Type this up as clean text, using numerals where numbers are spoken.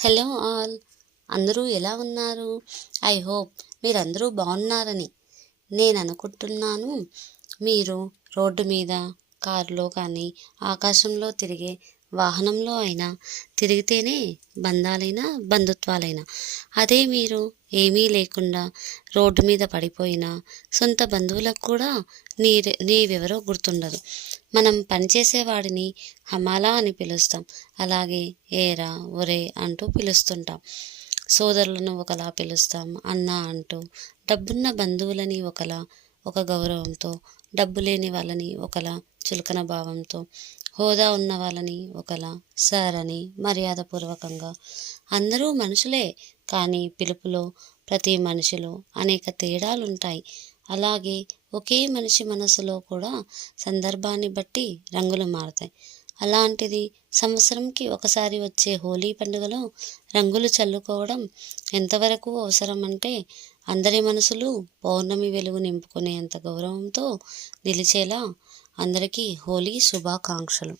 Hello all, అందరూ ఎలా ఉన్నారు? ఐ హోప్ మీరందరూ బాగున్నారని నేను అనుకుంటున్నాను. మీరు రోడ్డు మీద, కారులో కానీ, ఆకాశంలో తిరిగే వాహనంలో అయినా తిరిగితేనే బంధాలైనా బంధుత్వాలైనా. అదే మీరు ఏమీ లేకుండా రోడ్డు మీద పడిపోయినా సొంత బంధువులకు కూడా నీవెవరో గుర్తుండదు. మనం పనిచేసేవాడిని హమాలా అని పిలుస్తాం. అలాగే ఏరా, ఒరే అంటూ పిలుస్తుంటాం. సోదరులను ఒకలా పిలుస్తాం అన్న అంటూ. డబ్బున్న బంధువులని ఒకలా, ఒక గౌరవంతో, డబ్బు లేని వాళ్ళని ఒకలా చులకన భావంతో, హోదా ఉన్న వాళ్ళని ఒకలా సార్ అని మర్యాదపూర్వకంగా. అందరూ మనుషులే, కానీ పిలుపులో, ప్రతి మనిషిలో అనేక తేడాలుంటాయి. అలాగే ఒకే మనిషి మనసులో కూడా సందర్భాన్ని బట్టి రంగులు మారుతాయి. అలాంటిది సంవత్సరంకి ఒకసారి వచ్చే హోలీ పండుగలో రంగులు చల్లుకోవడం ఎంతవరకు అవసరం అంటే, అందరి మనసులు పౌర్ణమి వెలుగు నింపుకునేంత గౌరవంతో నిలిచేలా అందరికీ హోలీ శుభాకాంక్షలు.